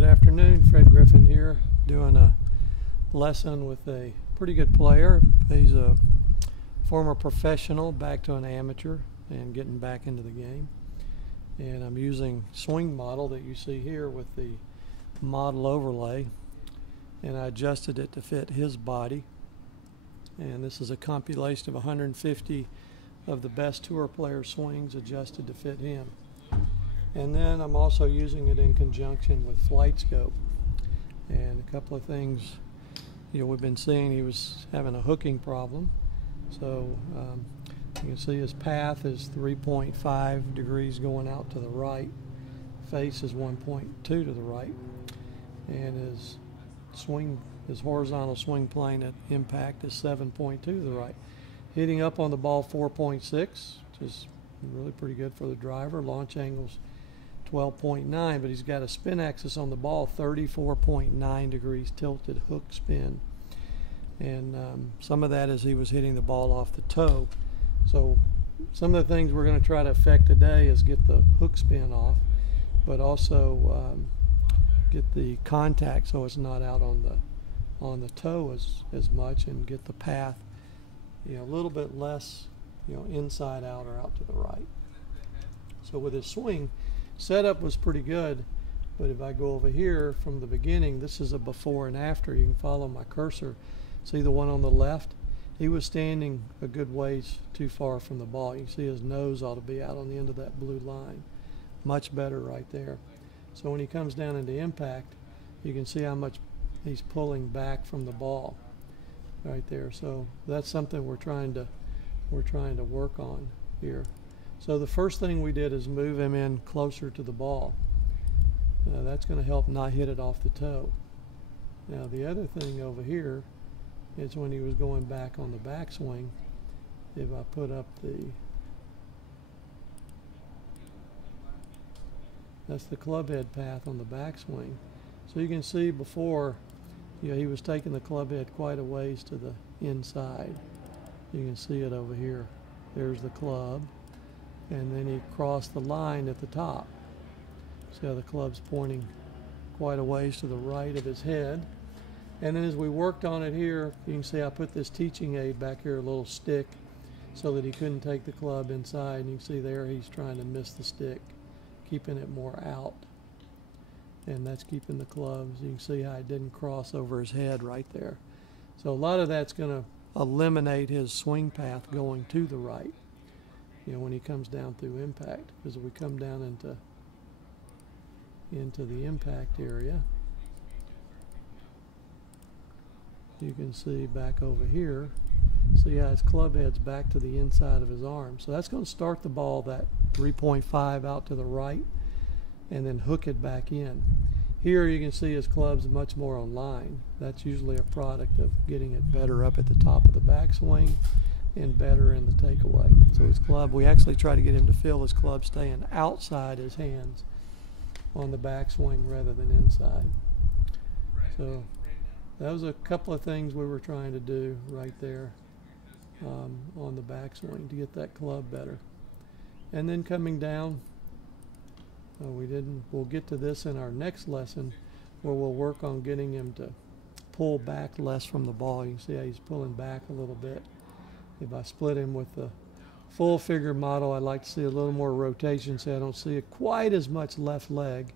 Good afternoon, Fred Griffin here, doing a lesson with a pretty good player. He's a former professional back to an amateur and getting back into the game. And I'm using SwingModel that you see here with the model overlay, and I adjusted it to fit his body. And this is a compilation of 150 of the best tour player swings adjusted to fit him. And then I'm also using it in conjunction with FlightScope. And a couple of things, we've been seeing he was having a hooking problem. So you can see his path is 3.5 degrees going out to the right. Face is 1.2 to the right. And his horizontal swing plane at impact is 7.2 to the right. Hitting up on the ball 4.6, which is really pretty good for the driver. Launch angles 12.9, but he's got a spin axis on the ball 34.9 degrees tilted hook spin. And some of that is he was hitting the ball off the toe. So some of the things we're going to try to affect today is get the hook spin off, but also get the contact so it's not out on the toe as much, and get the path a little bit less inside out or out to the right. So with his swing, setup was pretty good, but if I go over here from the beginning, this is a before and after. You can follow my cursor. See the one on the left? He was standing a good ways too far from the ball. You can see his nose ought to be out on the end of that blue line. Much better right there. So when he comes down into impact, you can see how much he's pulling back from the ball right there. So that's something we're trying to work on here. So the first thing we did is move him in closer to the ball. That's going to help not hit it off the toe. Now the other thing over here is when he was going back on the backswing, if I put up that's the club head path on the backswing. So you can see before, he was taking the club head quite a ways to the inside. You can see it over here. There's the club. And then he crossed the line at the top. See how the club's pointing quite a ways to the right of his head. And then as we worked on it here, you can see I put this teaching aid back here, a little stick, so that he couldn't take the club inside. And you can see there he's trying to miss the stick, keeping it more out. And that's keeping the clubs. You can see how it didn't cross over his head right there. So a lot of that's going to eliminate his swing path going to the right, when he comes down through impact. Because if we come down into the impact area, you can see back over here, see how his club head's back to the inside of his arm. So that's going to start the ball that 3.5 out to the right and then hook it back in. Here you can see his club's much more on line. That's usually a product of getting it better up at the top of the backswing and better in the takeaway. So his club, we actually try to get him to feel his club staying outside his hands on the backswing rather than inside. So that was a couple of things we were trying to do right there on the backswing to get that club better. And then coming down, we'll get to this in our next lesson, where we'll work on getting him to pull back less from the ball. You can see how he's pulling back a little bit. If I split him with the full figure model, I'd like to see a little more rotation, so I don't see quite as much left leg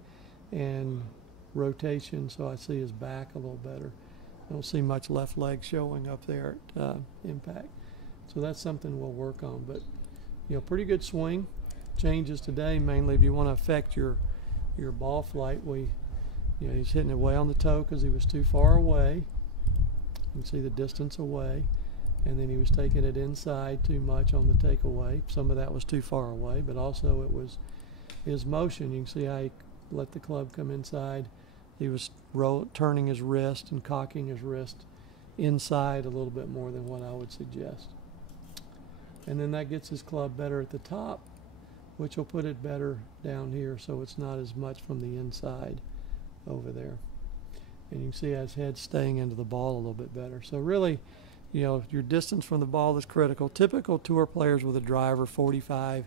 and rotation, so I see his back a little better. I don't see much left leg showing up there at impact. So that's something we'll work on. But pretty good swing. Changes today mainly if you want to affect your ball flight. He's hitting it way on the toe because he was too far away. You can see the distance away. And then he was taking it inside too much on the takeaway. Some of that was too far away, but also it was his motion. You can see how he let the club come inside. He was turning his wrist and cocking his wrist inside a little bit more than what I would suggest. And then that gets his club better at the top, which will put it better down here so it's not as much from the inside over there. And you can see his head staying into the ball a little bit better. So really, your distance from the ball is critical. Typical tour players with a driver, 45.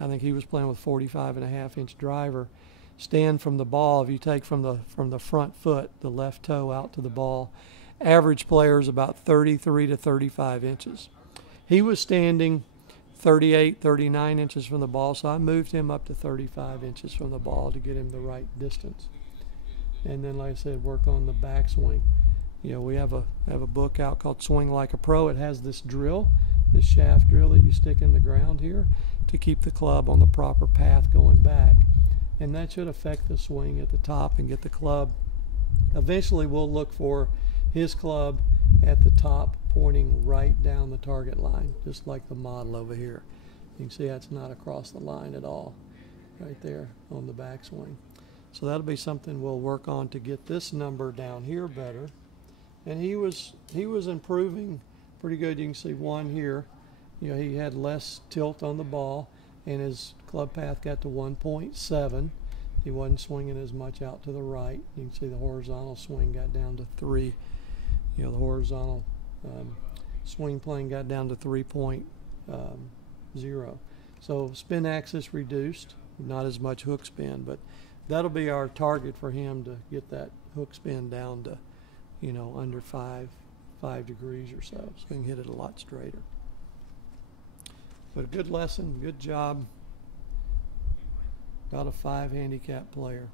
I think he was playing with 45.5-inch driver. stand from the ball, if you take from the front foot, the left toe out to the ball, average player is about 33 to 35 inches. He was standing 38, 39 inches from the ball, so I moved him up to 35 inches from the ball to get him the right distance. And then, like I said, work on the backswing. You know, we have a book out called Swing Like a Pro. It has this drill, this shaft drill that you stick in the ground here to keep the club on the proper path going back. And that should affect the swing at the top and get the club. Eventually, we'll look for his club at the top pointing right down the target line, just like the model over here. You can see that's not across the line at all, right there on the backswing. So that'll be something we'll work on to get this number down here better. And he was improving pretty good. You can see one here. You know, he had less tilt on the ball, and his club path got to 1.7. He wasn't swinging as much out to the right. You can see the horizontal swing got down to 3. You know, the horizontal swing plane got down to 3.0. So spin axis reduced, not as much hook spin, but that'll be our target for him to get that hook spin down to, you know, under 5 degrees or so he can hit it a lot straighter. But a good lesson, good job. About a 5 handicap player.